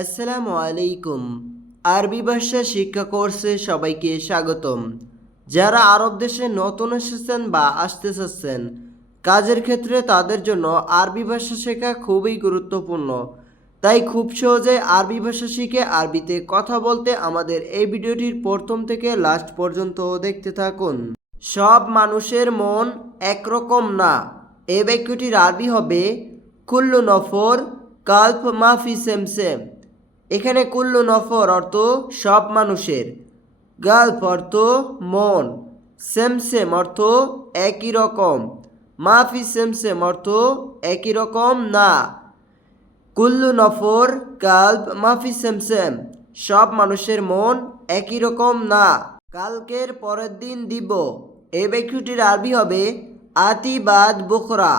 আসসালামু আলাইকুম। আরবি ভাষা শিক্ষা কোর্সে সবাইকে স্বাগতম। যারা আরব দেশে নতুন এসেছেন বা আসতে চাচ্ছেন, কাজের ক্ষেত্রে তাদের জন্য আরবি ভাষা শেখা খুবই গুরুত্বপূর্ণ। তাই খুব সহজে আরবি ভাষা শিখে আরবিতে কথা বলতে আমাদের এই ভিডিওটির প্রথম থেকে লাস্ট পর্যন্ত দেখতে থাকুন। সব মানুষের মন একরকম না। এ বাক্যটির আরবি হবে, কুল্লু নফর কাল্প মাফি সেম সেম এখানে কুল্লু নফর অর্থ সব মানুষের। গাল্প অর্থ মন। সেম সেম অর্থ একই রকম। মাফি সেম সেম অর্থ একই রকম না। কুল্লু নফর কাল্ব মাফি সেম সেম সব মানুষের মন একই রকম না। কালকের পরের দিন দিব। এই বাক্যটির আরবি হবে আতি বাদ বখরা।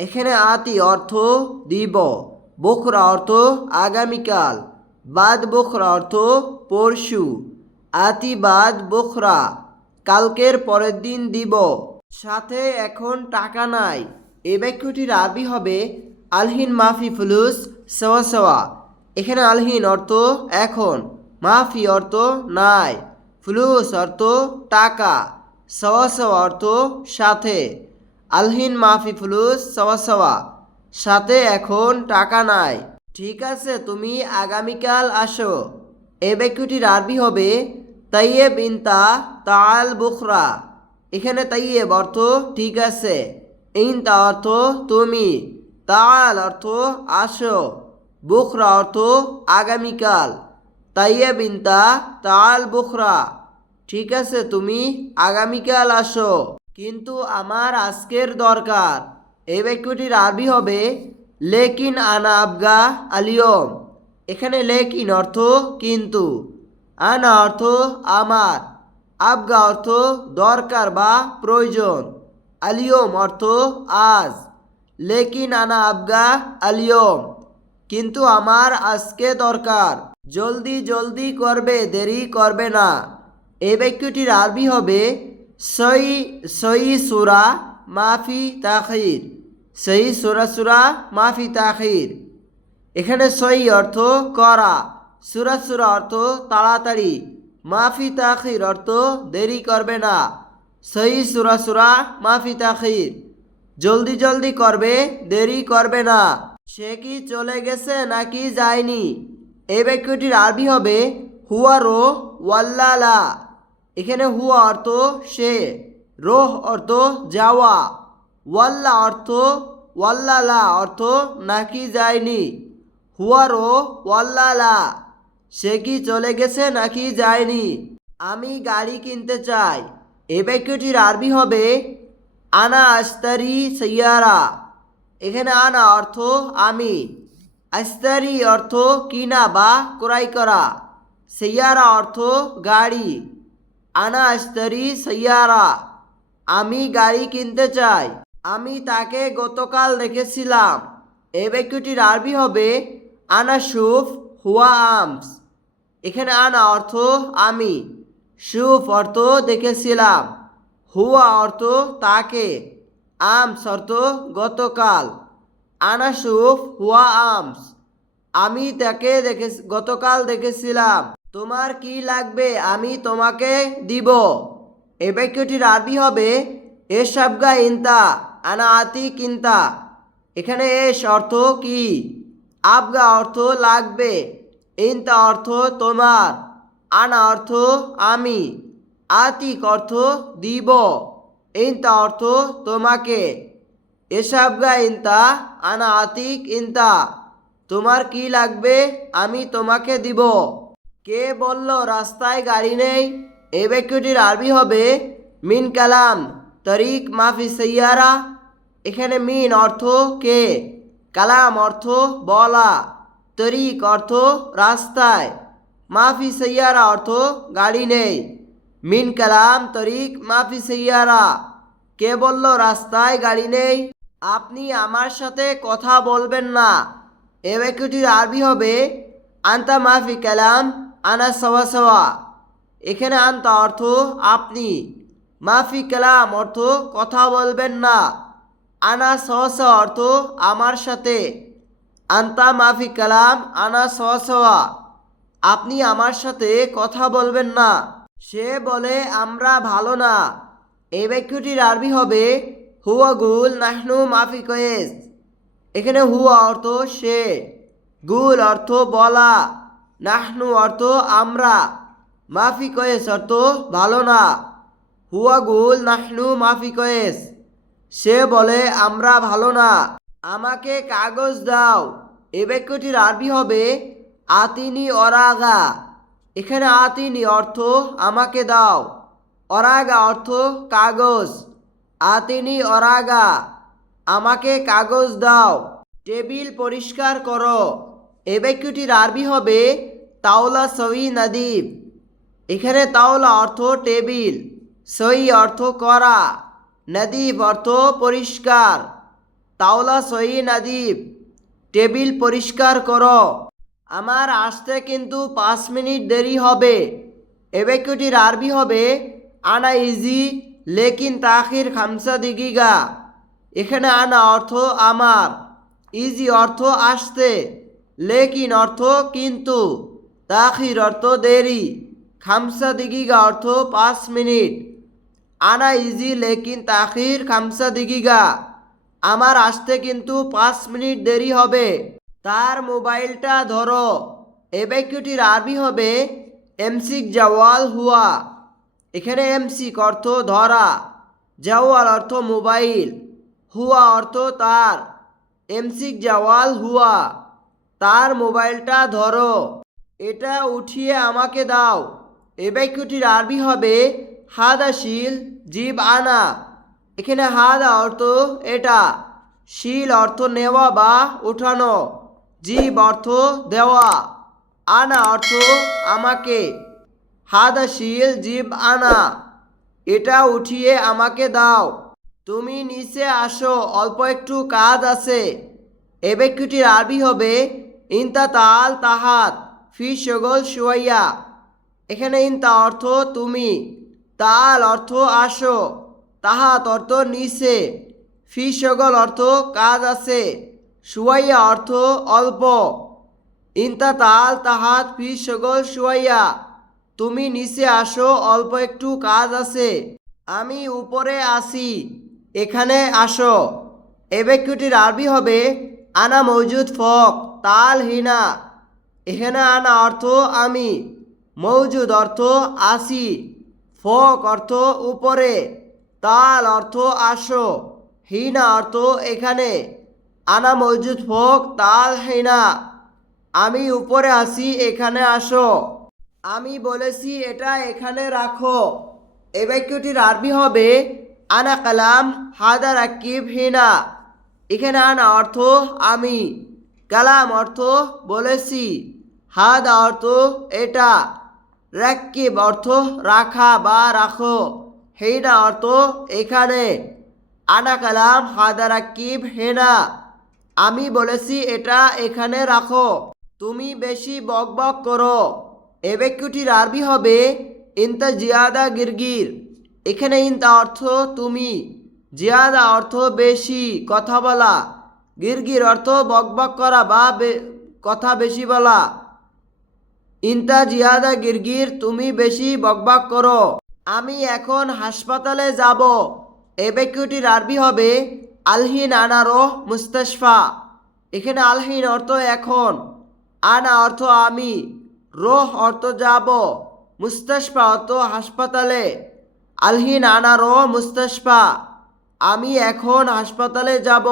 এখানে আতি অর্থ দিব। বখরা অর্থ আগামীকাল। বাদ বখরা অর্থ পরশু। আতি বাদ বখরা, কালকের পরের দিন দিব। সাথে এখন টাকা নাই। এই বাক্যটির আরবি হবে, আলহিন মাফি ফুলুস, সওয়া সওয়া। এখানে আলহিন অর্থ এখন, মাফি অর্থ নাই। ফুলুস অর্থ টাকা, সওয়া সওয়া অর্থ সাথে। আলহিন মাফি ফুলুস, সওয়া সওয়া। সাথে এখন টাকা নাই। ঠিক আছে, তুমি আগামীকাল আসো। এ বাক্যটির আরবি হবে, তাইয়েব ইনতা তাল বুখরা। এখানে তাইয়েব অর্থ ঠিক আছে, ইনতা অর্থ তুমি, তাল অর্থ আসো, বুখরা অর্থ আগামীকাল। তাইয়েব ইনতা তাল বুখরা। ঠিক আছে, তুমি আগামীকাল আসো। কিন্তু আমার আজকের দরকার এই বাক্যটির আরবি হবে লেকিন আনা আবগা আলিয়ম। এখানে লেকিন অর্থ কিন্তু, আনা অর্থ আমার, আবগা অর্থ দরকার বা প্রয়োজন, আলিয়ম অর্থ আজ। লেকিন আনা আবগা আলিয়ম, কিন্তু আমার আজকে দরকার। জলদি জলদি করবে, দেরি করবে না। এই বাক্যটির আরবি হবে সই সই সুরা মাফি তাখির। সই সুরা সুরা মাফি তাখির। এখানে সই অর্থ করা। সুরা সুরা অর্থ তাড়াতাড়ি। মাফি তাখির অর্থ দেরি করবে না। সই সুরা সুরা মাফি তাখির। জলদি জলদি করবে, দেরি করবে না। সে কি চলে গেছে নাকি যায়নি? এই বাক্যটির আরবি হবে, হুয়া রো ওয়াল্লালা। এখানে হুয়া অর্থ সে, রোহ অর্থ যাওয়া। ওয়াল্লা অর্থ ওয়াল্লালা অর্থ নাকি যায়নি। হুয়ারো ওয়াল্লালা সে কি চলে গেছে নাকি যায়নি। আমি গাড়ি কিনতে চাই, এ বাক্যটির আরবি হবে আনা আস্তারি সৈয়ারা। এখানে আনা অর্থ আমি আস্তারি অর্থ কিনা বা ক্রয় করা। সৈয়ারা অর্থ গাড়ি আনা আস্তারি সৈয়ারা। আমি গাড়ি কিনতে চাই আমি তাকে গতকাল দেখেছিলাম। এই বাক্যটির আরবি হবে আনা সুফ হুয়া আমস। এখানে আনা অর্থ আমি। সুফ অর্থ দেখেছিলাম। হুয়া অর্থ তাকে। আমস অর্থ গতকাল। আনা সুফ হুয়া আমস। আমি তাকে দেখে, গতকাল দেখেছিলাম। তোমার কি লাগবে আমি তোমাকে দিব। এ বাক্যটির আরবি হবে এসাবগা ইনতা। আনা আতি কিনতা। এখানে এস অর্থ কি? আবগা অর্থ লাগবে ইনতা অর্থ তোমার, আনা অর্থ আমি, আতিক অর্থ দিব ইনতা অর্থ তোমাকে। এসাবগা ইনতা আনা আতিক ইনতা তোমার কি লাগবে? আমি তোমাকে দিব। কে বলল, রাস্তায় গাড়ি নেই এই বাক্যটির আরবি হবে, মিন কালাম। তরিক মাফি সৈয়ারা, এখানে মিন অর্থ কে? কালাম অর্থ বলা, তরিক অর্থ রাস্তায়, মাফি সৈয়ারা অর্থ গাড়ি নেই। মিন কালাম, তরিক মাফি সৈয়ারা, কে বলল রাস্তায় গাড়ি নেই? আপনি আমার সাথে কথা বলবেন না। এ বাক্যটির আরবি হবে, আন্তা মাফি কালাম, আনা সওয়া সওয়া। এখানে আন্তা অর্থ আপনি। মাফি কালাম অর্থ কথা বলবেন না। আনা সহসা অর্থ আমার সাথে। আন্তা মাফি কালাম, আনা সওয়া সওয়া আপনি আমার সাথে কথা বলবেন না। সে বলে, আমরা ভালো না। এই বাক্যটির আরবি হবে, হুয়া গুল নাহনু মাফি কয়েস এখানে হুয়া অর্থ সে, গুল অর্থ বলা, নাহনু অর্থ আমরা। মাফি কয়েস অর্থ ভালো না। হুয়া গুল নাহনু মাফি কয়েস। সে বলে, আমরা ভালো না। আমাকে কাগজ দাও। এ বাক্যটির আরবি হবে আতিনি অরাগা। এখানে আতিনি অর্থ আমাকে দাও। অরাগা অর্থ কাগজ। আতিনি অরাগা, আমাকে কাগজ দাও। টেবিল পরিষ্কার করো। এ বাক্যটির আরবি হবে তাওলা সই নাদিব। এখানে তাওলা অর্থ টেবিল। সই অর্থ করা নদীপ অর্থ পরিষ্কার, তাওলা সই নাদিব, টেবিল পরিষ্কার করো। আমার আসতে কিন্তু পাঁচ মিনিট দেরি হবে। এ বাক্যটির আরবি হবে, আনা ইজি, লেকিন তাখির খামসা দিগিগা। এখানে আনা অর্থ আমার, ইজি অর্থ আসতে, লেকিন অর্থ কিন্তু, তাখির অর্থ দেরি, খামসা দিগিগা অর্থ পাঁচ মিনিট। আনা ইজি লেকিন তাখির খামসা দিগিগা। আমার আসতে কিন্তু পাঁচ মিনিট দেরি হবে। তার মোবাইলটা ধরো। এ বাক্যটির আরবি হবে এমসিক জাওয়াল হুয়া। এখানে এমসিক অর্থ ধরা, জাওয়াল অর্থ মোবাইল, হুয়া অর্থ তার এমসিক জাওয়াল হুয়া। তার মোবাইলটা ধরো। এটা উঠিয়ে আমাকে দাও। এ বাক্যটির আরবি হবে হাদাশিল জীব আনা। এখানে হাদা অর্থ এটা। শিল অর্থ নেওয়া বা উঠানো। জীব অর্থ দেওয়া। আনা অর্থ আমাকে। হাদা শিল, জীব আনা। এটা উঠিয়ে আমাকে দাও। তুমি নিচে আসো, অল্প একটু কাজ আছে। এ বাক্যটির আরবি হবে, ইনতা তাল তাহাত, ফি সগল শুয়াইয়া। এখানে ইনতা অর্থ তুমি। তাল অর্থ আসো, তাহাত অর্থ নিচে ফি সগল অর্থ কাজ আছে শুয়াইয়া অর্থ অল্প। ইনতা তাল, তাহাত ফি সগল শুয়াইয়া তুমি নিচে আসো, অল্প একটু কাজ আছে। আমি উপরে আসি এখানে আসো। এ বাক্যটির আরবি হবে, আনা মৌজুদ ফক, তাল হিনা। এখানে আনা অর্থ আমি, মৌজুদ অর্থ আসি। ফক অর্থ উপরে, তাল অর্থ আসো, হিনা অর্থ এখানে। আনা মজুদ ফক, তাল, হিনা। আমি উপরে আসি এখানে আসো। আমি বলেছি, এটা এখানে রাখো। এ বাক্যটির আরবি হবে, আনা কালাম, হাদা রাকিব, হিনা। এখানে আনা অর্থ আমি। কালাম অর্থ বলেছি, হাদা অর্থ এটা। রাকিব অর্থ রাখা বা রাখো। হেনা অর্থ এখানে। আনা কালাম, হাদা রাকিব, হেনা। আমি বলেছি এটা এখানে রাখো। তুমি বেশি বক বক করো। এ বাক্যটির আরবি হবে ইনতা জিয়াদা গিরগির। এখানে ইনতা অর্থ তুমি। জিয়াদা অর্থ বেশি কথা বলা। গিরগির অর্থ বকবক করা বা বে- কথা বেশি বলা। ইনতা জিয়াদা গিরগির, তুমি বেশি বকবাক করো। আমি এখন হাসপাতালে যাব। এ বাক্যটির আরবি হবে আলহিন আনারো মুস্তাশফা। এখানে আলহিন অর্থ এখন, আনা অর্থ আমি, রোহ অর্থ যাব, মুস্তাশফা অর্থ হাসপাতালে, আলহিন আনারো মুস্তাশফা। আমি এখন হাসপাতালে যাব।